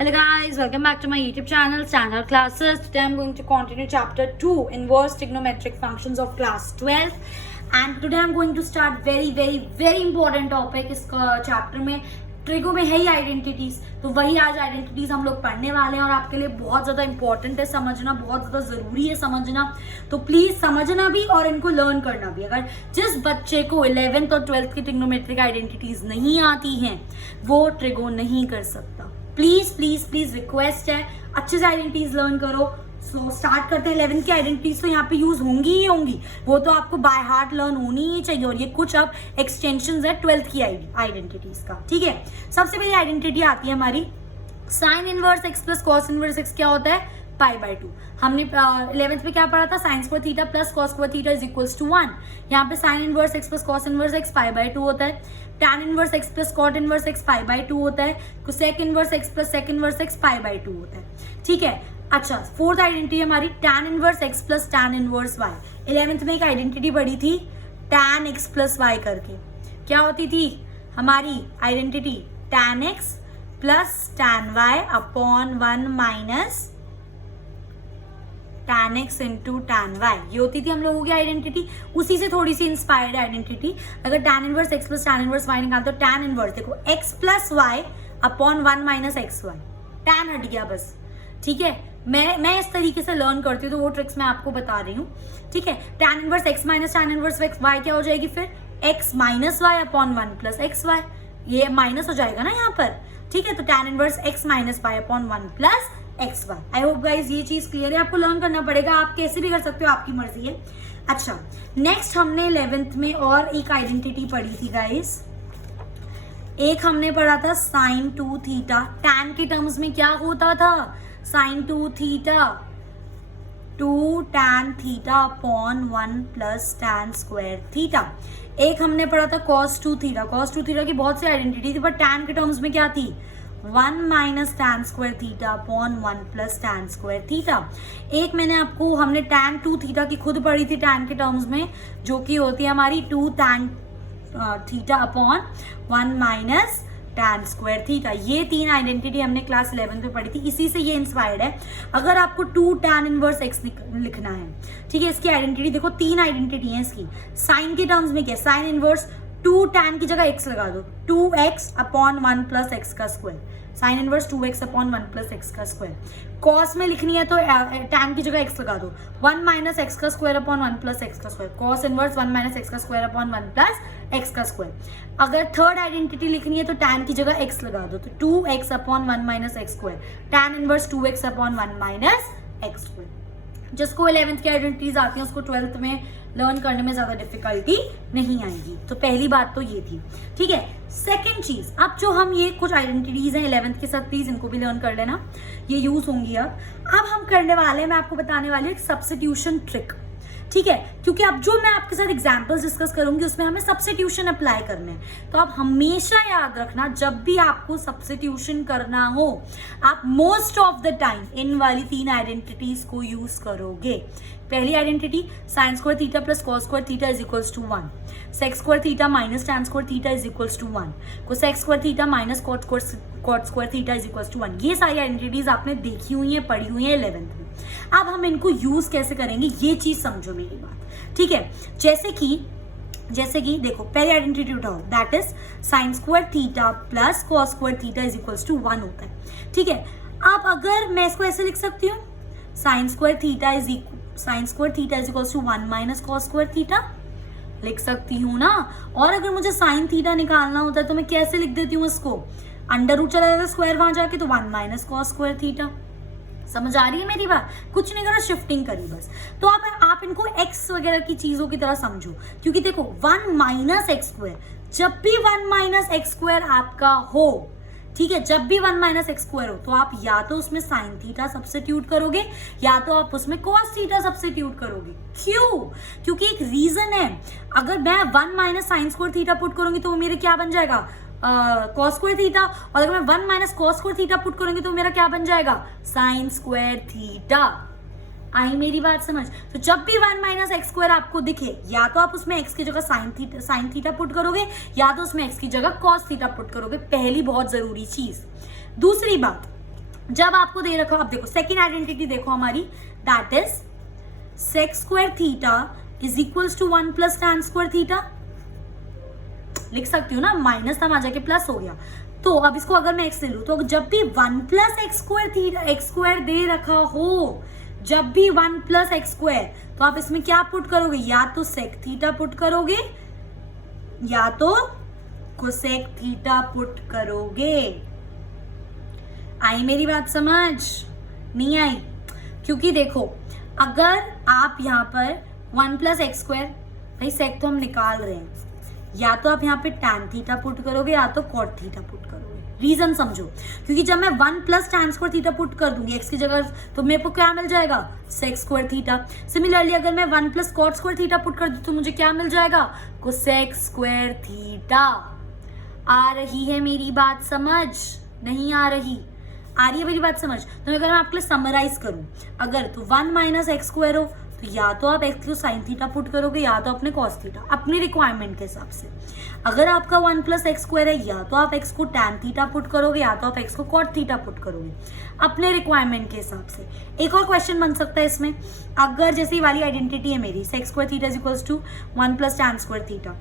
Hello guys, welcome back to my YouTube channel, Standard Classes. Today I'm going to continue chapter 2, Inverse Trigonometric Functions of class 12. And today I'm going to start very important topic इस chapter में. Trigo में है ही identities, तो वही आज identities हम लोग पढ़ने वाले हैं और आपके लिए बहुत ज्यादा इंपॉर्टेंट है समझना, बहुत ज्यादा जरूरी है समझना. तो प्लीज समझना भी और इनको लर्न करना भी. अगर जिस बच्चे को 11th और 12th की ट्रिग्नोमेट्रिक आइडेंटिटीज नहीं आती हैं वो ट्रिगो नहीं कर सकता. प्लीज प्लीज प्लीज रिक्वेस्ट है, अच्छे से आइडेंटिटीज लर्न करो. सो स्टार्ट करते हैं. 11th की आइडेंटिटीज तो यहाँ पे यूज होंगी ही होंगी, वो तो आपको बाय हार्ट लर्न होनी ही चाहिए. और ये कुछ अब एक्सटेंशंस है 12th की आइडेंटिटीज का. ठीक है, सबसे पहली आइडेंटिटी आती है हमारी sine inverse x plus cos inverse x. क्या होता है? Pi by 2. हमने 11th में क्या पढ़ा था? Sine square theta plus cos square theta is equals to 1. यहाँ पे sine inverse x plus cos inverse x pi by 2 होता है. Tan inverse x plus cot inverse x pi by 2 होता है. Cosec inverse x plus sec inverse x pi by 2 होता है. ठीक है. अच्छा, फोर्थ आइडेंटिटी हमारी tan inverse x plus tan inverse y. 11th में एक आइडेंटिटी पढ़ी थी टैन एक्स प्लस वाई करके. क्या होती थी हमारी identity? Tan x plus tan y upon 1 minus tan x into tan y. ये होती थी हम लोगों की आइडेंटिटी. उसी से थोड़ी सी इंस्पायर्ड आइडेंटिटी. अगर tan inverse x plus tan inverse y निकालते हो, टैन इनवर्स देखो x plus y upon 1 minus x y. Tan हट गया बस. ठीक है, मैं इस तरीके से लर्न करती हूँ तो वो ट्रिक्स मैं आपको बता रही हूँ. ठीक है, tan inverse x minus tan inverse y क्या हो जाएगी फिर? X minus y upon 1 plus x y. ये माइनस हो जाएगा ना यहाँ पर. ठीक है, तो tan inverse x minus y upon 1 plus x y. I hope guys ये चीज क्लियर है. आपको लर्न करना पड़ेगा, आप कैसे भी कर सकते हो, आपकी मर्जी है. अच्छा, नेक्स्ट हमने 11th में और एक आइडेंटिटी पढ़ी थी गाइज. एक हमने पढ़ा था साइन 2 थीटा. टैन के टर्म्स में क्या होता था? Sine 2 theta 2 tan theta upon 1 plus tan square theta. एक हमने पढ़ा था कॉस 2 थीटा. कॉस 2 थीटा की बहुत सी आइडेंटिटी थी, बट टैन के टर्म्स में क्या थी? 1 minus tan square theta upon 1 plus tan square theta. एक मैंने आपको हमने टैन 2 थीटा की खुद पढ़ी थी टैन के टर्म्स में, जो कि होती है हमारी 2 tan theta upon 1 minus tan square theta. ये तीन आइडेंटिटी हमने क्लास 11 में पढ़ी थी. इसी से ये इंस्पायर्ड है. अगर आपको 2 टैन इनवर्स एक्स लिखना है, ठीक है, इसकी आइडेंटिटी देखो, तीन आइडेंटिटी है इसकी. साइन के टर्म्स में क्या? साइन इनवर्स 2 टैन की जगह एक्स लगा दो, 2x अपॉन 1 प्लस एक्स का square. Sign inverse 2x upon 1 plus x का स्क्वायर. कॉस में लिखनी है तो टैन की जगह एक्स लगा दो, 1 माइनस एक्स का स्क्वायर अपॉन 1 प्लस एक्स का square. Cos inverse 1 minus x का स्क्वायर अपॉन 1 प्लस एक्स का स्क्वायर. अगर थर्ड आइडेंटिटी लिखनी है तो टैन की जगह एक्स लगा दो, तो 2x upon 1 minus x square. Tan inverse 2x upon 1 minus x square. जिसको 11th की आइडेंटिटीज आती हैं उसको 12th में लर्न करने में ज्यादा डिफिकल्टी नहीं आएगी. तो पहली बात तो ये थी. ठीक है, सेकंड चीज, अब जो हम ये कुछ आइडेंटिटीज हैं 11th के साथ, प्लीज इनको भी लर्न कर लेना, ये यूज होंगी. अब हम करने वाले हैं, मैं आपको बताने वाली हूँ एक सब्स्टिट्यूशन ट्रिक. ठीक है, क्योंकि अब जो मैं आपके साथ एग्जांपल्स डिस्कस करूंगी उसमें हमें सब्स्टिट्यूशन अप्लाई करने हैं. तो आप हमेशा याद रखना, जब भी आपको सब्स्टिट्यूशन करना हो आप मोस्ट ऑफ द टाइम इन वाली तीन आइडेंटिटीज को यूज करोगे. पहली identity sine square theta plus cos square theta is equals to 1. Sec square theta minus tan square theta is equals to 1. Cosec square theta minus cot square theta is equals to 1. ये सारी identities आपने देखी हुई है, पढ़ी हुई है 11th में. अब हम इनको यूज कैसे करेंगे ये चीज समझो मेरी बात. ठीक है, जैसे कि देखो, पहली आइडेंटिटी उठाओ, that is sine square theta plus cos square theta is equals to 1 होता है. ठीक है, अब अगर मैं इसको ऐसे लिख सकती हूँ, sine square theta is equals to 1 minus cos square theta लिख सकती हूँ ना. और अगर मुझे साइन थीटा निकालना होता है तो मैं कैसे लिख देती हूँ इसको? अंडर रूट चला जाएगा स्क्वायर वहां जाके, तो 1 माइनस कॉस स्क्वायर थीटा. समझ आ रही है मेरी बात? कुछ नहीं करा, शिफ्टिंग करी बस. तो अब आप इनको एक्स वगैरह की चीजों की तरह समझो, क्योंकि देखो 1 माइनस एक्स स्क्वायर, जब भी 1 माइनस एक्स स्क्वायर आपका हो, ठीक है, जब भी 1 माइनस एक्स स्क्वायर हो तो आप या तो उसमें साइन थीटा सब्स्टिट्यूट करोगे या तो आप उसमें कॉस थीटा सब्स्टिट्यूट करोगे. क्यों? क्योंकि एक रीजन है. अगर मैं 1 minus sine square theta put करूंगी तो वो मेरे क्या बन जाएगा? Cos square theta. और अगर मैं 1 minus cos square theta put करूंगी तो मेरा क्या बन जाएगा? Sign square theta. आई मेरी बात समझ? तो जब भी 1 माइनस एक्स स्क्वायर आपको दिखे, या तो आप उसमें एक्स की जगह साइन थीटा पुट करोगे या तो उसमें एक्स की जगह कॉस थीटा पुट करोगे. पहली बहुत जरूरी चीज. दूसरी बात, जब आपको दे रखा, अब देखो सेकेंड आइडेंटिटी देखो हमारी, that is sec square theta is equals to 1 plus tan square theta. लिख सकती हूँ ना, माइनस था जाके प्लस हो गया। तो अब इसको अगर मैं एक्स ले लूं, तो जब भी 1 plus x square theta, x square दे रखा हो, जब भी 1 प्लस एक्स स्क्वायर, तो आप इसमें क्या पुट करोगे, या तो सेक थीटा पुट करोगे या तो कोसेक थीटा पुट करोगे। आई मेरी बात समझ? नहीं आई? क्योंकि देखो अगर आप यहाँ पर 1 प्लस एक्स स्क्वायर, भाई सेक तो हम निकाल रहे हैं, या तो आप यहाँ पे टैन थीटा पुट करोगे या तो कॉट थीटा पुट करोगे। रीजन समझो, क्योंकि जब मैं 1 plus tan square theta put कर दूंगी एक्स की जगह, तो मेरे को क्या मिल जाएगा, सेक स्क्वायर थीटा। सिमिलरली अगर मैं 1 plus cot square theta put कर दूं तो मुझे क्या मिल जाएगा, कोसेक स्क्वायर थीटा। आ रही है मेरी बात समझ? नहीं आ रही? आ रही है मेरी बात समझ? तो अगर मैं आपके लिए समराइज करूं, अगर तो 1 माइनस एक्स स्क्वायर हो, तो या तो आप एक्स को साइन थीटा पुट करोगे या तो अपने कॉस थीटा, अपनी रिक्वायरमेंट के हिसाब से। अगर आपका 1 प्लस एक्स स्क्वायर है, या तो आप एक्स को टैन थीटा पुट करोगे या तो आप एक्स को कॉट थीटा पुट करोगे, अपने रिक्वायरमेंट के हिसाब से। एक और क्वेश्चन बन सकता है इसमें, अगर जैसे ये वाली आइडेंटिटी है मेरी, sec square theta is equals to 1 plus tan square theta,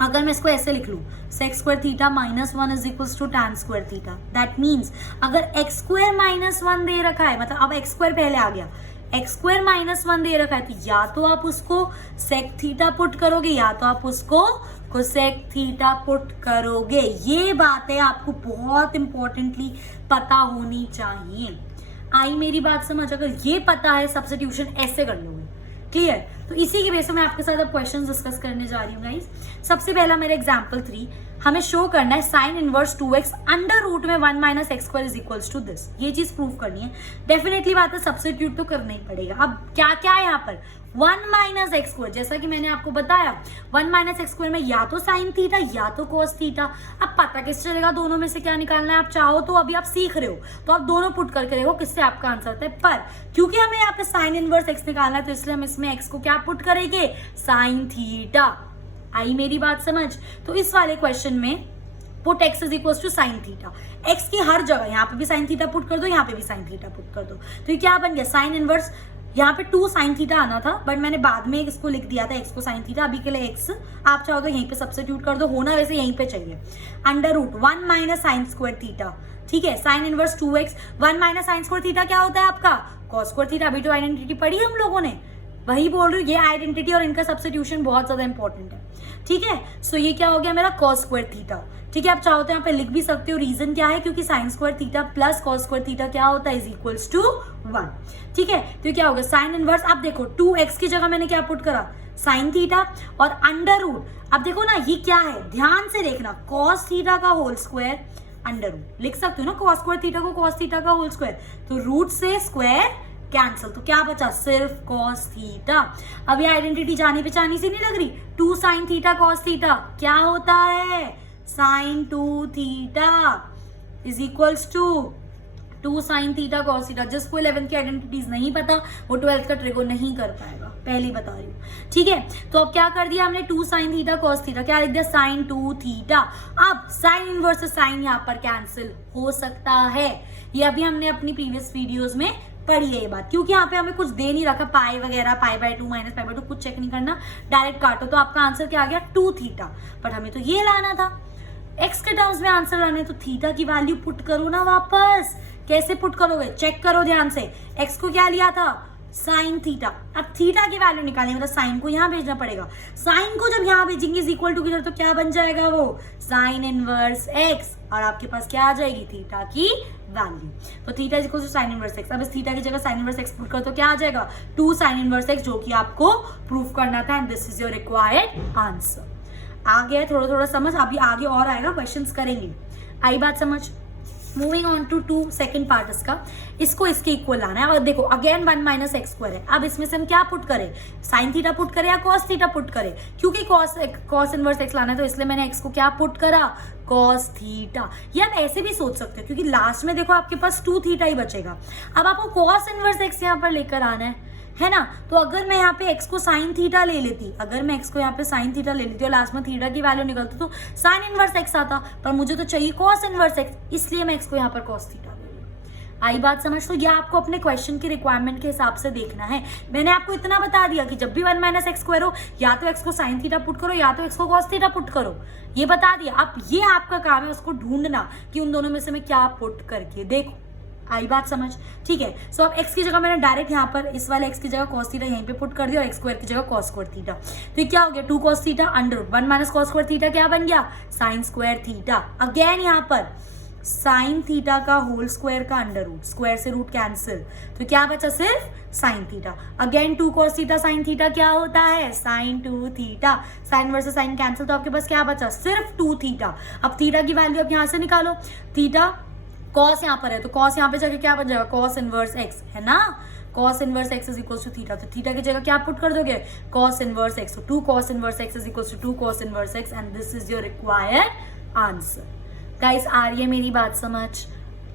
अगर मैं इसको ऐसे लिख लूं, sec square theta minus 1 is equals to tan square theta, that means अगर एक्स स्क्वायर माइनस 1 दे रखा है, मतलब अब एक्स स्क्वायर पहले आ गया, एक्स स्क्वायर माइनस 1 दे रखा है, तो या तो आप उसको सेक थीटा पुट करोगे या तो आप उसको कोसेक थीटा पुट करोगे। ये बातें आपको बहुत इंपॉर्टेंटली पता होनी चाहिए। आई मेरी बात समझ? अगर ये पता है, सब्स्टिट्यूशन ऐसे कर लोगे। क्लियर? तो इसी की बेस पे मैं आपके साथ अब क्वेश्चंस डिस्कस करने जा रही हूँ गाइस। सबसे पहला मेरा एग्जांपल 3, हमें शो करना है sine inverse 2x under root में 1 minus x square is equals to this. ये चीज प्रूव करनी है। डेफिनेटली बात है, सब्स्टिट्यूट तो करना ही पड़ेगा। अब क्या क्या है यहाँ पर, 1 माइनस एक्स स्क्वायर, जैसा कि मैंने आपको बताया 1 माइनस एक्स स्क्वायर में या तो साइन थीटा या तो कोस थीटा। अब पता किससे चलेगा दोनों में से क्या निकालना है? आप चाहो तो, अभी आप सीख रहे हो तो आप दोनों पुट करके देखो किससे आपका आंसर आता है। पर क्योंकि हमें यहाँ पे साइन इनवर्स एक्स निकालना है, तो इसलिए हम इसमें एक्स को क्या पुट करेंगे, साइन थीटा। आई मेरी बात समझ? तो इस वाले क्वेश्चन में put x is equal to sine theta, x की हर जगह, यहाँ पे भी साइन थीटा पुट कर दो, यहाँ पे भी साइन थीटा पुट कर दो, तो ये क्या बन गया, साइन इनवर्स। यहाँ पे 2 साइन थीटा आना था, बट मैंने बाद में इसको लिख दिया था एक्स को साइन थीटा। अभी के लिए एक्स आप चाहो तो यहीं पे सब्स्टिट्यूट कर दो, होना वैसे यहीं पे चाहिए, under root 1 minus sine square theta. ठीक है, sine inverse 2x, 1 minus sine square theta क्या होता है आपका, कॉस स्क्वायर थीटा। अभी तो आइडेंटिटी पढ़ी हम लोगों ने, वही बोल रही हूँ, ये आइडेंटिटी और इनका सब्स्टिट्यूशन बहुत ज्यादा इंपॉर्टेंट है। ठीक है, सो ये क्या हो गया मेरा, कॉस स्क्वायर थीटा। ठीक है, आप चाहो तो यहाँ पे लिख भी सकते हो, रीजन क्या है, क्योंकि sign square theta plus cos square theta क्या होता है, इज इक्वल्स टू 1। ठीक है, तो क्या हो गया साइन इनवर्स। अब देखो 2x की जगह मैंने क्या पुट करा, साइन थीटा, और अंडर रूट। अब देखो ना ये क्या है, ध्यान से देखना, कॉस थीटा का होल स्क्वायर अंडर रूट। लिख सकते हो ना कॉस स्क्वायर थीटा को कॉस थीटा का होल स्क्वायर, तो रूट से स्क्वायर कैंसल, तो क्या बचा, सिर्फ कॉस थीटा। अब ये आइडेंटिटी जानी पहचानी सी नहीं लग रही, 2 साइन थीटा कॉस थीटा क्या होता है, sine 2 theta is equals to 2 sine theta cos theta. जिसको 11th की आइडेंटिटीज नहीं पता वो 12th का ट्रिगो नहीं कर पाएगा, पहले बता रही हूँ। ठीक है, तो अब क्या कर दिया हमने, 2 साइन थीटा कॉस थीटा, क्या लिख दिया, साइन 2 थीटा। अब साइन इनवर्स से साइन यहाँ पर कैंसिल हो सकता है, ये अभी हमने अपनी प्रीवियस वीडियोज में पढ़ी है ये बात, क्योंकि यहाँ पे हमें कुछ दे नहीं रखा, पाई वगैरह, पाई बाय 2 माइनस पाई बाय 2 कुछ चेक नहीं करना, डायरेक्ट काटो तो आपका आंसर क्या आ गया, 2 थीटा। बट हमें तो ये लाना था, एक्स के टर्म्स में आंसर लाने, तो थीटा की वैल्यू पुट करो ना वापस। कैसे पुट करोगे, चेक करो ध्यान से, एक्स को क्या लिया था, साइन थीटा। अब थीटा की वैल्यू निकालनी, मतलब साइन को यहाँ भेजना पड़ेगा, साइन को जब यहाँ भेजेंगे इज इक्वल टू की, तो क्या बन जाएगा वो, साइन इनवर्स एक्स, और आपके पास क्या आ जाएगी, थीटा की वैल्यू। तो theta is equal to sine inverse x. अब इस थीटा की जगह साइन इनवर्स एक्स पुट करो तो क्या आ जाएगा, 2 साइन इनवर्स एक्स, जो कि आपको प्रूव करना था, and this is your required answer. आ गया थोड़ा थोड़ा समझ, अभी आगे और आएगा, क्वेश्चंस करेंगे। आई बात समझ? Moving on to second part इसका, इसको इसके इक्वल लाना है। और देखो अगेन 1 माइनस एक्स स्क्वायर है, अब इसमें से हम क्या पुट करें, साइन थीटा पुट करें या कॉस थीटा पुट करें, क्योंकि कॉस इनवर्स एक्स लाना है तो इसलिए मैंने एक्स को क्या पुट करा, कॉस थीटा। ये आप ऐसे भी सोच सकते हो, क्योंकि लास्ट में देखो आपके पास 2 थीटा ही बचेगा। अब आपको कॉस इनवर्स एक्स यहाँ पर लेकर आना है ना, तो अगर मैं यहाँ पे x को साइन थीटा ले लेती, अगर मैं x को यहाँ पे साइन थीटा ले लेती और लास्ट में थीटा की वैल्यू निकलती तो साइन इनवर्स x आता, पर मुझे तो चाहिए कॉस इनवर्स x, इसलिए मैं x को यहाँ पर कॉस थीटा ले लूँ। आई बात समझ? तो ये आपको अपने क्वेश्चन की रिक्वायरमेंट के हिसाब से देखना है। मैंने आपको इतना बता दिया कि जब भी 1 माइनस एक्स स्क्वायर हो, या तो एक्स को साइन थीटा पुट करो या तो एक्स को कॉस थीटा पुट करो, ये बता दिया। अब ये आपका काम है उसको ढूंढना कि उन दोनों में से मैं क्या पुट करके देखो। आई बात समझ? ठीक है। सो अब x की जगह मैंने डायरेक्ट यहाँ पर इस वाले x की जगह cos थीटा यहीं पे पुट कर दिया और x स्क्वायर की जगह cos स्क्वायर थीटा। तो ये क्या हो गया, 2 cos theta under root 1 minus cos square theta क्या बन गया, sin स्क्वायर थीटा। अगेन यहाँ पर sin थीटा का होल स्क्वायर का अंडर रूट, स्क्वायर से रूट कैंसिल, तो क्या बचा सिर्फ sin theta. Again 2 cos theta sin theta क्या होता है, sin 2 theta. sin versus sin cancel, तो आपके पास क्या बचा, सिर्फ 2 थीटा। अब थीटा की वैल्यू अब यहाँ से निकालो, थीटा कॉस यहाँ पर है तो कॉस यहाँ पे जाके क्या बन जाएगा, कॉस इनवर्स एक्स है ना, cos inverse x is equal to theta. तो थीटा की जगह क्या पुट कर दोगे, कॉस इनवर्स एक्स। तो 2 cos inverse x is equal to 2 cos inverse x and this is your required answer. Guys आ रही है मेरी बात समझ?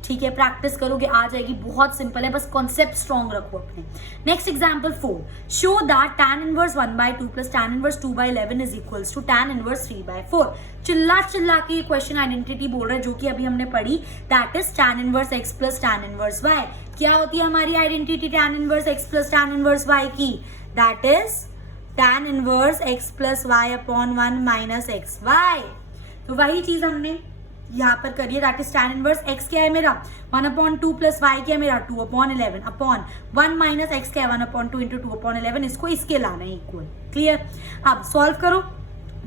ठीक है, प्रैक्टिस करोगे आ जाएगी, बहुत सिंपल है, बस कॉन्सेप्ट स्ट्रॉन्ग रखो अपने। Next example 4, show that tan inverse 1/2 plus tan inverse 2/11 is equals to tan inverse 3/4। चिल्ला के ये क्वेश्चन आइडेंटिटी बोल रहा है जो कि अभी हमने पढ़ी, that is tan inverse x plus tan inverse y। क्या होती है हमारी identity tan inverse x plus tan inverse y की, that is tan inverse x plus y upon 1 minus x y. तो वही चीज हमने यहाँ पर करिए, that is tan inverse x क्या है मेरा 1/2 प्लस y क्या है मेरा 2/11 अपॉन 1 माइनस x क्या है 1/2 इंटू 2/11, इसको इसके लाना है इक्वल। क्लियर? अब सॉल्व करो,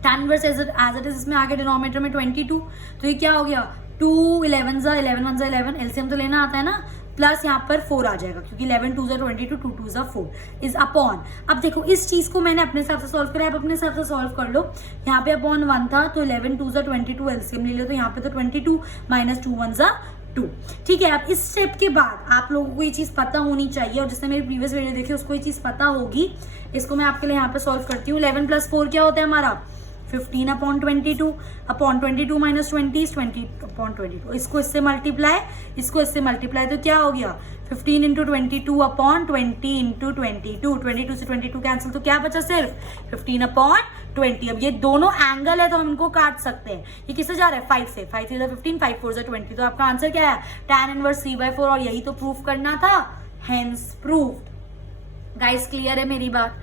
tan inverse as it is इसमें आगे डिनोमिनेटर में 22, तो ये क्या हो गया 2 11 ज़ा 11 1 ज़ा 11, एलसीएम तो लेना आता है ना, प्लस यहाँ पर 4 आ जाएगा क्योंकि 11 2 ज़ा 22 2 2 ज़ा 4 इज अपॉन। अब देखो इस चीज को मैंने अपने हिसाब से सॉल्व करा, आप अपने हिसाब से सॉल्व कर लो। यहाँ पे अपॉन 1 था तो 11 2 ज़ा 22 एलसीएम ले लो, तो यहाँ पे तो 22 माइनस 2 1 ज़ा 2। ठीक है, अब इस स्टेप के बाद आप लोगों को ये चीज पता होनी चाहिए, और जिसने मेरी प्रीवियस वीडियो देखी उसको ये चीज पता होगी। इसको मैं आपके लिए यहाँ पे सॉल्व करती हूँ। 11 प्लस 4 क्या होता है हमारा 15/22 अपॉन 22 माइनस 20 20/22। इसको इससे मल्टीप्लाई, इसको इससे मल्टीप्लाई, तो क्या हो गया 15 इंटू 22 अपॉन 20 इंटू 22, 22 से 22 कैंसिल, तो क्या बचा सिर्फ 15/20। अब ये दोनों एंगल है तो हम इनको काट सकते हैं। ये किससे जा रहा है 5 से, 5 3 ज़ा 15 5 4 ज़ा 20, तो आपका आंसर क्या है tan इनवर्स 3/4, और यही तो प्रूफ करना था, हेंस प्रूव्ड। गाइस क्लियर है मेरी बात?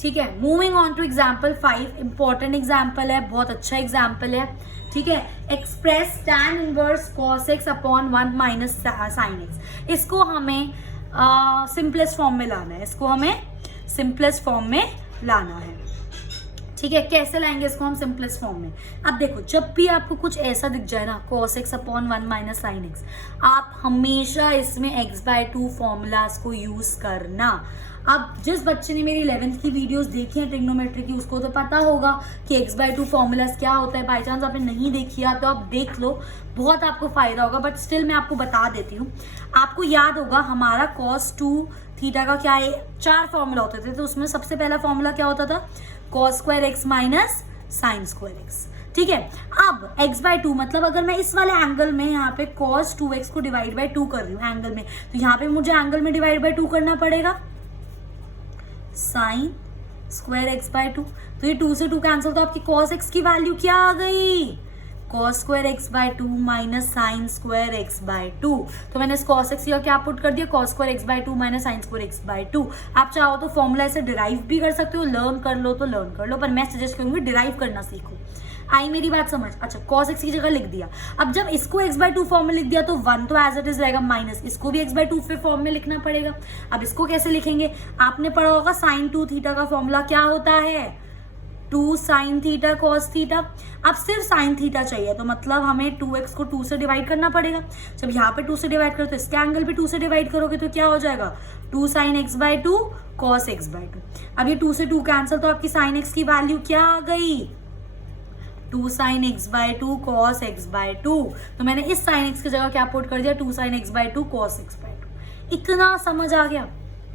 ठीक है, moving on to example 5, important example है, बहुत अच्छा एग्जाम्पल है। ठीक है, express tan inverse cos x upon 1 minus sin x। इसको हमें सिंपलेस्ट फॉर्म में लाना है, इसको हमें सिंपलेस्ट फॉर्म में लाना है। ठीक है, कैसे लाएंगे इसको हम सिंपलेस्ट फॉर्म में? अब देखो जब भी आपको कुछ ऐसा दिख जाए ना cos x upon 1 minus sin x, आप हमेशा इसमें x/2 फॉर्मूलाज को यूज करना। अब जिस बच्चे ने मेरी 11th की वीडियोस देखी हैं ट्रिग्नोमेट्री की, उसको तो पता होगा कि x/2 फॉर्मूलाज क्या होता है। बाई चांस आपने नहीं देखी है तो आप देख लो, बहुत आपको फायदा होगा, बट स्टिल मैं आपको बता देती हूँ। आपको याद होगा हमारा cos 2 थीटा का क्या है, 4 फॉर्मूला होते थे, तो उसमें सबसे पहला फॉर्मूला क्या होता था cos square x minus sine square x। ठीक है, अब x/2 मतलब अगर मैं इस वाले एंगल में यहाँ पे cos 2x को डिवाइड बाय 2 कर रही हूँ एंगल में, तो यहाँ पे मुझे एंगल में डिवाइड बाय 2 करना पड़ेगा साइन स्क्वायर x/2। तो ये 2 से 2 कैंसिल, तो आपकी cos x की वैल्यू क्या आ गई cos square x/2 minus sine square x/2। तो मैंने इस cos x का क्या पुट कर दिया cos square x/2 minus sine square x/2। आप चाहो तो फॉर्मूला ऐसे डिराइव भी कर सकते हो, लर्न कर लो तो लर्न कर लो, पर मैं सजेस्ट करूंगी डिराइव करना सीखो। आई मेरी बात समझ? अच्छा, cos x की जगह लिख दिया। अब जब इसको x/2 फॉर्म में लिख दिया तो 1 तो एज इट इज रहेगा, माइनस इसको भी x/2 पे फॉर्म में लिखना पड़ेगा। अब इसको कैसे लिखेंगे? आपने पढ़ा होगा sin 2 थीटा का फॉर्मूला क्या होता है 2 sin थीटा cos थीटा। अब सिर्फ sin थीटा चाहिए, तो मतलब हमें 2x को 2 से डिवाइड करना पड़ेगा। जब यहाँ पे 2 से डिवाइड करो तो इसके एंगल भी 2 से डिवाइड करोगे तो क्या हो जाएगा 2 sin x/2 cos x/2। अब ये 2 से 2 कैंसिल, तो आपकी sin x की वैल्यू क्या आ गई 2 sin x/2 cos x/2। तो मैंने इस sin x की जगह क्या पुट कर दिया 2 sin x/2 cos x/2। इतना समझ आ गया?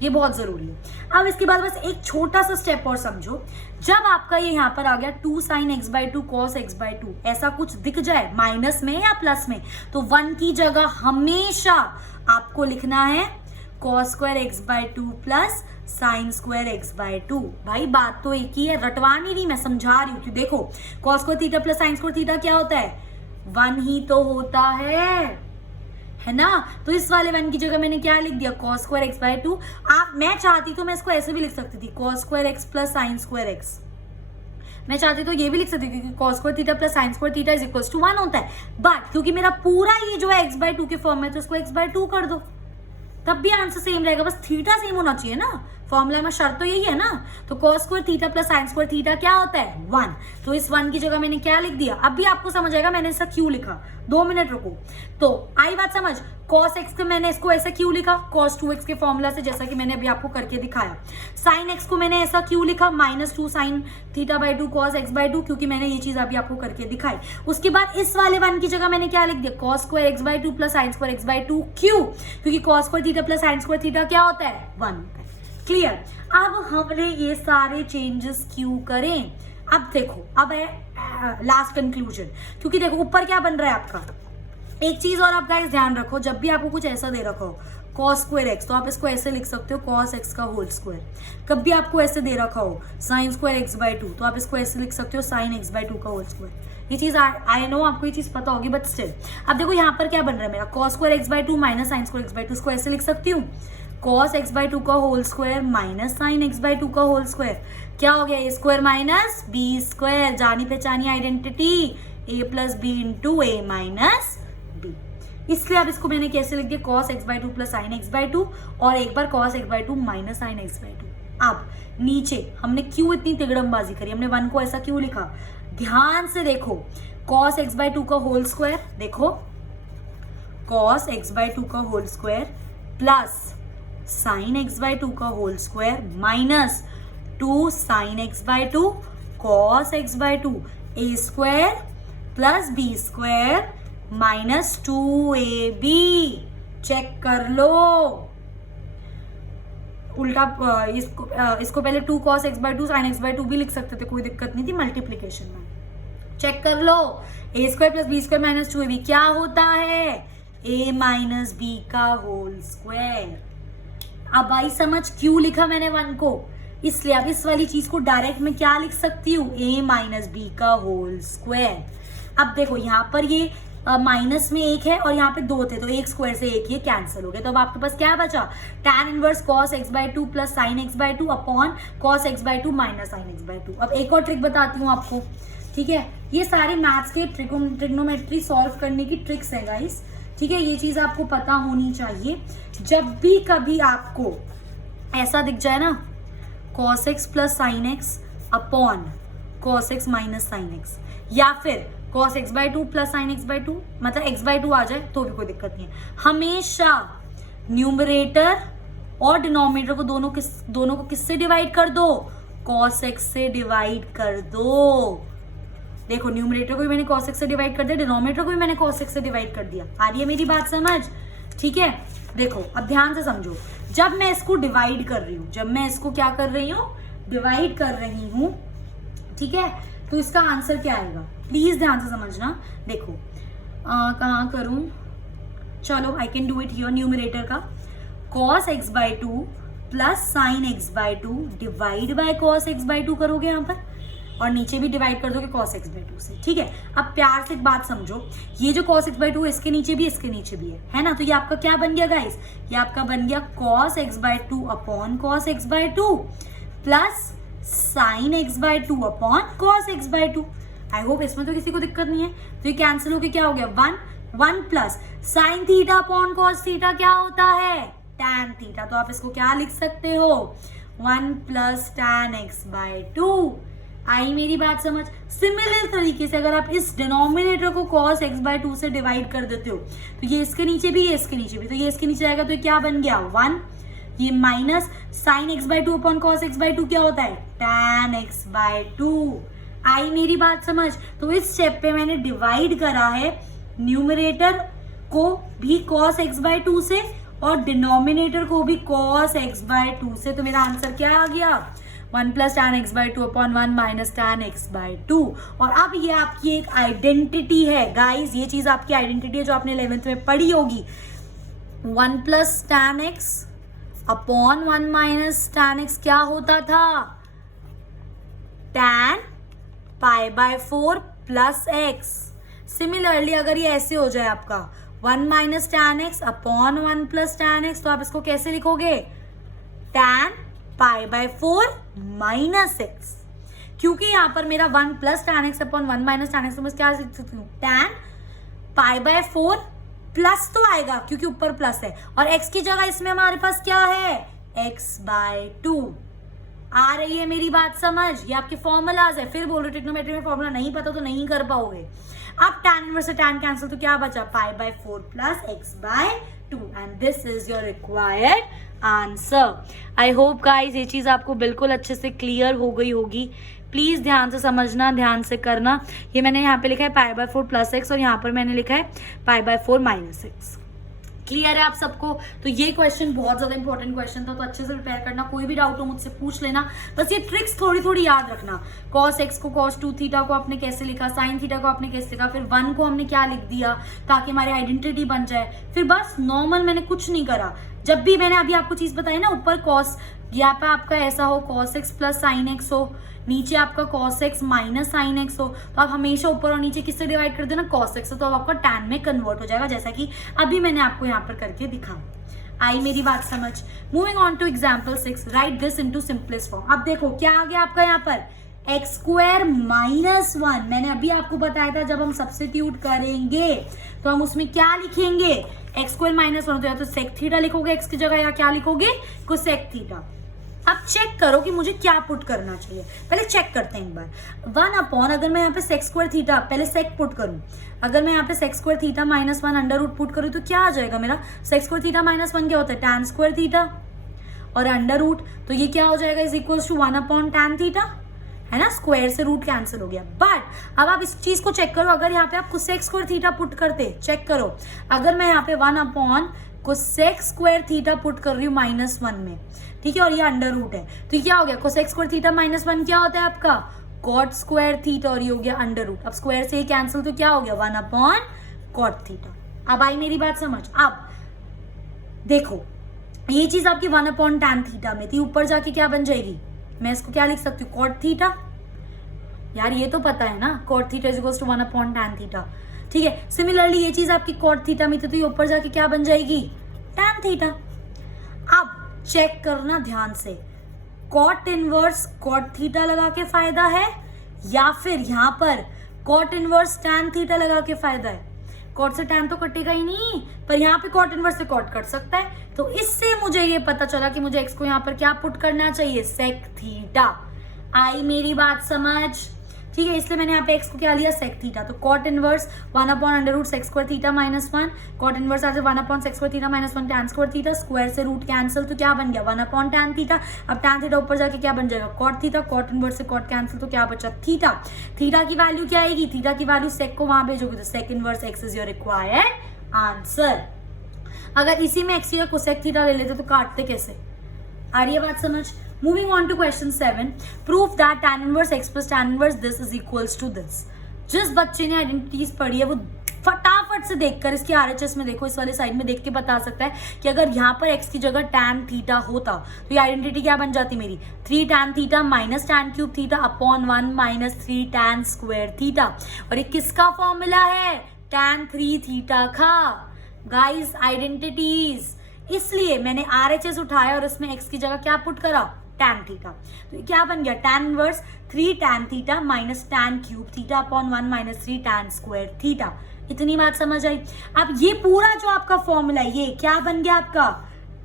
ये बहुत जरूरी है। अब इसके बाद बस एक छोटा सा स्टेप और समझो, जब आपका ये यहाँ पर आ गया 2 sin x/2 cos x/2 ऐसा कुछ दिख जाए माइनस में या प्लस में, तो 1 की जगह हमेशा आपको लिखना है cos square x/2 plus sine square x/2। भाई बात तो एक ही है, रटवानी नहीं, मैं समझा रही हूँ कि देखो cos square theta plus sine square theta क्या होता है 1 ही तो होता है। है ना। तो इस वाले 1 की जगह मैंने क्या लिख दिया, cos स्क्वायर एक्स बाय 2। आप मैं चाहती तो मैं इसको ऐसे भी लिख सकती थी, cos square x plus sine square x. मैं चाहती तो ये भी लिख सकती थी कि cos square theta plus sine square theta is equals to 1 होता है। बट क्योंकि मेरा पूरा ये जो है x बाय 2 के फॉर्म में, तो इसको x बाय 2 कर दो, तब भी आंसर सेम रहेगा, बस थीटा सेम होना चाहिए ना। फॉर्मूला में शर्त तो यही है ना। तो cos square theta plus sine square theta क्या होता है, 1। तो इस 1 की जगह मैंने क्या लिख दिया, अब भी आपको समझ आएगा मैंने ऐसा क्यों लिखा। 2 मिनट रुको। तो आई बात समझ, cos x को मैंने इसको ऐसा क्यों लिखा, cos 2x के फॉर्मूला से, जैसा कि मैंने अभी आपको करके दिखाया। sin x को मैंने ऐसा क्यों लिखा, -2 sin theta by 2 cos x by 2, क्योंकि मैंने ये चीज अभी आपको करके दिखाई। उसके बाद इस वाले 1 की जगह मैंने क्या लिख दिया, cos square x by 2 plus sine square x by 2। क्यों, क्योंकि cos square theta plus sine square theta क्या होता है, 1। क्लियर। अब हमने ये सारे चेंजेस क्यों करें, अब देखो, अब है लास्ट कंक्लूजन। क्योंकि देखो ऊपर क्या बन रहा है आपका, एक चीज और आप गाइस ध्यान रखो, जब भी आपको कुछ ऐसा दे रखा हो cos स्क्वायर एक्स, तो आप इसको ऐसे लिख सकते हो cos x का होल स्क्वायर। कभी आपको ऐसे दे रखा हो sin स्क्वायर x बाय 2, तो आप इसको ऐसे लिख सकते हो sin x बाय 2 का होल स्क्वायर। ये चीज आई नो आपको ये चीज पता होगी, बट स्टिल। अब देखो यहाँ पर क्या बन रहा है मेरा, cos square x by 2 minus sine square x by 2, इसको ऐसे लिख सकती हूँ cos x बाय 2 का whole square minus sine x by 2 का होल स्क्वायर। क्या हो गया, a square minus b square, जानी पहचानी identity, a plus b into a minus b. इसलिए अब इसको मैंने कैसे लिख दिया, cos x by 2 plus sine x by 2, और एक बार cos x by 2 minus sine x by 2। अब नीचे हमने क्यों इतनी तिगड़मबाजी करी, हमने 1 को ऐसा क्यों लिखा, ध्यान से देखो, cos x बाय 2 का होल स्क्वायर, देखो cos x बाय 2 का whole square plus sine x by 2 का whole square minus 2 sine x by 2 cos x by 2, a square plus b square minus 2ab। Check कर लो, उल्टा इसको पहले 2 cos x by 2 sine x by 2 भी लिख सकते थे, कोई दिक्कत नहीं थी मल्टीप्लीकेशन में। चेक कर लो, a square plus b square minus 2ab क्या होता है, a माइनस बी का होल स्क्वायर। अब आई समझ क्यों लिखा मैंने 1 को, इसलिए अब इस वाली चीज को डायरेक्ट में क्या लिख सकती हूँ, a माइनस बी का होल स्क्वायर। अब देखो यहाँ पर ये माइनस में 1 है और यहाँ पे 2 थे, तो 1 स्क्वायर से 1 ये कैंसिल हो गया। तो अब आपके पास क्या बचा, tan inverse cos x by 2 plus sine x by 2 upon cos x by 2 minus sine x by 2। अब एक और ट्रिक बताती हूँ आपको, ठीक है। ये सारी मैथ्स के ट्रिग्नोमेट्री सॉल्व करने की ट्रिक्स है गाइस, ठीक है। ये चीज आपको पता होनी चाहिए। जब भी कभी आपको ऐसा दिख जाए ना, cos x plus sine x upon cos x minus sine x, या फिर cos x by 2 plus sine x by 2, मतलब x बाय 2 आ जाए तो भी कोई दिक्कत नहीं है। हमेशा न्यूमरेटर और डिनोमिनेटर को दोनों को किससे डिवाइड कर दो, cos x से डिवाइड कर दो। देखो न्यूमरेटर को भी मैंने cos x से डिवाइड कर दिया, डिनोमिनेटर को भी मैंने cos x से डिवाइड कर दिया। आ रही है मेरी बात समझ, ठीक है। देखो अब ध्यान से समझो, जब मैं इसको डिवाइड कर रही हूँ, जब मैं इसको क्या कर रही हूँ, डिवाइड कर रही हूँ, ठीक है, तो इसका आंसर क्या आएगा, प्लीज ध्यान से समझना। देखो कहाँ करूं, चलो I can do it here. Numerator का cos x by 2 plus sine x by 2 divide by cos x by 2 करोगे यहाँ पर, और नीचे भी डिवाइड कर दोगे cos x बाय 2 से, ठीक है। अब प्यार से एक बात समझो, ये जो cos x बाय 2 इसके नीचे भी है ना, तो ये आपका क्या बन गया गाइस, ये आपका बन गया cos x by 2 upon cos x by 2 plus sine x by 2 upon cos x by 2। I hope इसमें तो किसी को दिक्कत नहीं है। तो ये कैंसिल होके क्या हो गया, 1 plus sine theta upon cos theta क्या होता है, tan थीटा। तो आप इसको क्या लिख सकते हो, 1 प्लस tan x बाय 2। आई मेरी बात समझ। सिमिलर तरीके से अगर आप इस डिनोमिनेटर को cos x बाय 2 से डिवाइड कर देते हो, तो ये इसके नीचे भी, ये इसके नीचे भी, तो ये इसके नीचे आएगा, तो ये क्या बन गया 1, ये minus sine x by 2 upon cos x by 2 क्या होता है, tan x बाय 2। आई मेरी बात समझ। तो इस स्टेप पे मैंने डिवाइड करा है न्यूमरेटर को भी cos x बाय 2 से और डिनोमिनेटर को भी cos x बाय 2 से। तो मेरा आंसर क्या आ गया, 1 plus tan x by 2 upon 1 minus tan x by 2। और अब ये आपकी एक आइडेंटिटी है गाइज, ये चीज आपकी आइडेंटिटी है जो आपने 11th में पढ़ी होगी। 1 plus tan x upon 1 minus tan x क्या होता था, tan pi by 4 plus x। Similarly अगर ये ऐसे हो जाए आपका 1 minus tan x upon 1 plus tan x, तो आप इसको कैसे लिखोगे, tan pi by 4 minus x, क्योंकि यहाँ पर मेरा 1 plus tan x upon 1 minus tan x, तो मैं क्या लिख सकती हूँ, टैन पाई बाय 4 प्लस तो आएगा क्योंकि ऊपर प्लस है, और x की जगह इसमें हमारे पास क्या है, x बाय 2। आ रही है मेरी बात समझ, ये आपके फॉर्मूलाज है। फिर बोल रहे ट्रिग्नोमेट्री में फॉर्मूला नहीं पता तो नहीं कर पाओगे। अब tan इनवर्स से tan कैंसिल, तो क्या बचा, pi by 4 plus x by 2, and this is your required answer. I hope guys ये चीज आपको बिल्कुल अच्छे से क्लियर हो गई होगी। प्लीज ध्यान से समझना, ध्यान से करना। ये मैंने यहाँ पे लिखा है पाई बाय 4 प्लस एक्स, और यहाँ पर मैंने लिखा है pi by 4 minus x. Clear है आप सबको? तो ये क्वेश्चन बहुत ज्यादा इंपॉर्टेंट क्वेश्चन था, तो अच्छे से प्रिपेयर करना। कोई भी डाउट हो मुझसे पूछ लेना, बस ये ट्रिक्स थोड़ी थोड़ी याद रखना। cos x को cos 2 थीटा को आपने कैसे लिखा, sin थीटा को आपने कैसे लिखा, फिर 1 को हमने क्या लिख दिया ताकि हमारी आइडेंटिटी बन जाए। फिर बस नॉर्मल, मैंने कुछ नहीं करा। जब भी मैंने अभी आपको चीज बताई ना, ऊपर cos, यहाँ पे आपका ऐसा हो cos x plus sin x हो, नीचे आपका cos x minus sin x हो, तो आप हमेशा ऊपर और नीचे किससे डिवाइड कर देना, cos x से, तो अब आपका tan में कन्वर्ट हो जाएगा, जैसा कि अभी मैंने आपको यहाँ पर करके दिखा। आई मेरी बात समझ? Moving on to example 6, write this into simplest form. अब देखो क्या आ गया आपका यहाँ पर, एक्स स्क्वायर माइनस 1। मैंने अभी आपको बताया था जब हम सब्स्टिट्यूट करेंगे तो हम उसमें क्या लिखेंगे, एक्स स्क्वायर माइनस 1, तो या तो सेक थीटा लिखोगे एक्स की जगह, या क्या लिखोगे, कोसेक थीटा। अब चेक करो कि मुझे क्या पुट करना चाहिए। पहले चेक करते हैं एक बार। 1 अपॉन, अगर मैं यहाँ पे सेक स्क्वायर थीटा, पहले सेक पुट करूं, अगर मैं यहाँ पे sec square theta minus 1 under root put करूं तो क्या आ जाएगा मेरा, सेक स्क्वायर थीटा माइनस 1 क्या होता है, टैन स्क्वायर थीटा, और अंडर रूट, तो ये क्या हो जाएगा, is equals to 1 upon tan theta, है ना, स्क्वायर से रूट कैंसिल हो गया। बट अब आप इस चीज को चेक करो, अगर यहाँ पे आप कोसेक स्क्वायर थीटा पुट करते, चेक करो, अगर मैं यहाँ पे 1 upon cosec square theta put कर रही हूँ माइनस 1 में, ठीक है, और ये अंडर रूट है, तो क्या हो गया, कोसेक स्क्वायर थीटा माइनस 1 क्या होता है आपका, कॉट स्क्वायर थीटा, और ये हो गया अंडर रूट। अब स्क्वायर से ही कैंसिल, तो क्या हो गया, 1 अपॉन कॉट थीटा। अब आई मेरी बात समझ? अब देखो ये चीज आपकी 1 अपॉन टैन थीटा में थी, ऊपर जाके क्या बन जाएगी, मैं इसको क्या लिख सकती हूँ, कॉट थीटा। यार ये तो पता है ना, cot theta is equals to 1 upon tan theta, ठीक है। सिमिलरली ये चीज आपकी कॉट थीटा में थी, तो ये ऊपर जाके क्या बन जाएगी, टैन थीटा। अब चेक करना ध्यान से, कॉट इनवर्स कॉट थीटा लगा के फायदा है, या फिर यहाँ पर कॉट इनवर्स टैन थीटा लगा के फायदा है। कॉट से टैन तो कटेगा ही नहीं, पर यहाँ पे कॉट इनवर्स से कॉट कट सकता है। तो इससे मुझे ये पता चला कि मुझे एक्स को यहाँ पर क्या पुट करना चाहिए, सेक थीटा। आई मेरी बात समझ? ठीक है, इसलिए मैंने यहाँ पे एक्स को क्या लिया, सेक थीटा। तो cot inverse 1 upon under root sec square theta minus 1, cot inverse आ जाए 1 upon sec square theta minus 1 tan square theta, square से रूट कैंसिल, तो क्या बन गया, 1 अपॉन टैन थीटा। अब टैन थीटा ऊपर जाके क्या बन जाएगा, कॉट थीटा, कॉट इनवर्स से कॉट कैंसिल, तो क्या बचा, थीटा। थीटा की वैल्यू क्या आएगी, थीटा की वैल्यू सेक को वहां भेजोगे, तो sec inverse x is your required answer. अगर इसी में एक्स या कोसेक थीटा ले लेते तो काटते कैसे, आ रही है बात समझ? Moving on to question 7, prove that tan inverse x plus tan inverse this is equals to this। जिस बच्चे ने आइडेंटिटीज पढ़ी है वो फटाफट से देखकर इसके RHS में देखो, इस वाले साइड में देख के बता सकता है कि अगर यहाँ पर x की जगह tan थीटा होता तो ये आइडेंटिटी क्या बन जाती मेरी, 3 tan theta minus tan cube theta upon 1 minus 3 tan square theta. और ये किसका फॉर्मूला है, tan 3 थीटा का। गाइस आइडेंटिटीज, इसलिए मैंने RHS उठाया और इसमें x की जगह क्या पुट करा, tan थीटा। तो क्या बन गया, tan inverse 3 tan theta minus tan cube theta upon 1 minus 3 tan square theta. इतनी बात समझ आई? अब ये पूरा जो आपका फॉर्मूला ये क्या बन गया आपका,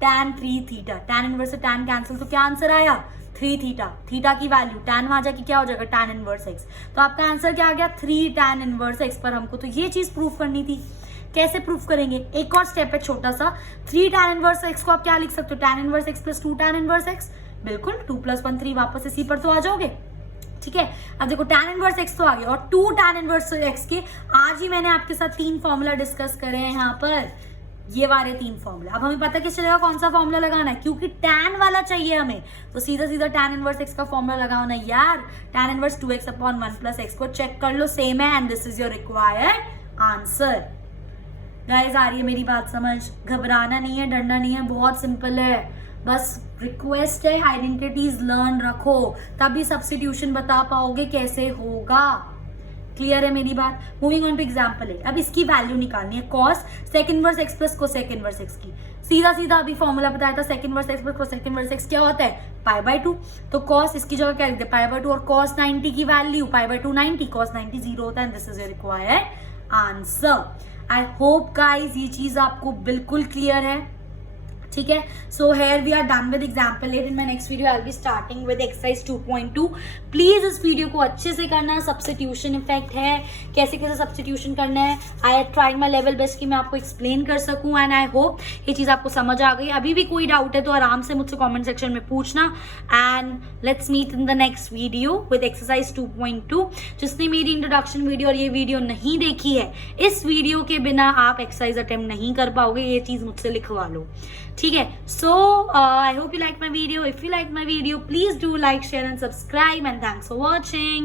tan 3 थीटा। tan इनवर्स से tan कैंसिल, तो क्या आंसर आया, 3 थीटा। थीटा की वैल्यू tan वहां जाके क्या हो जाएगा, tan इनवर्स x। तो आपका आंसर क्या आ गया, 3 tan इनवर्स x। पर हमको तो ये चीज प्रूफ करनी थी, कैसे प्रूफ करेंगे, एक और स्टेप है छोटा सा। 3 tan इनवर्स x को आप क्या लिख सकते हो, tan inverse x plus 2 tan inverse x। बिल्कुल 2 + 1 3, वापस इसी पर तो आ जाओगे, ठीक है। अब देखो tan इनवर्स x तो आ गया, और 2 tan इनवर्स x के आज ही मैंने आपके साथ 3 फॉर्मूला डिस्कस करे हैं यहाँ पर, ये वाले 3 फॉर्मूला। अब हमें पता किस चलेगा कौन सा फॉर्मूला लगाना है, क्योंकि tan वाला चाहिए हमें, तो सीधा सीधा tan इनवर्स x का फॉर्मूला लगाना है यार। tan inverse 2x upon 1 plus x को चेक कर लो, सेम है, and this is your required answer. Guys आ रही है मेरी बात समझ? घबराना नहीं है, डरना नहीं है, बहुत सिंपल है। बस रिक्वेस्ट है आइडेंटिटीज लर्न रखो, तभी सब्स्टिट्यूशन बता पाओगे कैसे होगा। क्लियर है मेरी बात? मूविंग ऑन टू एग्जाम्पल है। अब इसकी वैल्यू निकालनी है, cos sec inverse x plus cosec inverse x की। सीधा सीधा अभी फॉर्मूला बताया था, sec inverse x plus cosec inverse x क्या होता है, π/2। तो कॉस इसकी जगह क्या लिखते हैं, π/2, और कॉस 90 की वैल्यू π/2 90, कॉस 90 0 होता है। This is your required answer. I hope guys ये चीज आपको बिल्कुल क्लियर है, ठीक है। So here we are done with example 8। In my next video I will be starting with exercise 2.2। Please इस वीडियो को अच्छे से करना, सब्स्टिट्यूशन इफेक्ट है, कैसे कैसे सब्स्टिट्यूशन करना है। I try my level best कि मैं आपको एक्सप्लेन कर सकूं, एंड आई होप ये चीज़ आपको समझ आ गई। अभी भी कोई डाउट है तो आराम से मुझसे कॉमेंट सेक्शन में पूछना, and let's meet in the next video with exercise 2.2। जिसने मेरी इंट्रोडक्शन वीडियो और ये वीडियो नहीं देखी है, इस वीडियो के बिना आप एक्सरसाइज अटेम्प्ट नहीं कर पाओगे, ये चीज़ मुझसे लिखवा लो, ठीक है। So I hope you like my video. If you like my video, please do like, share and subscribe, and thanks for watching.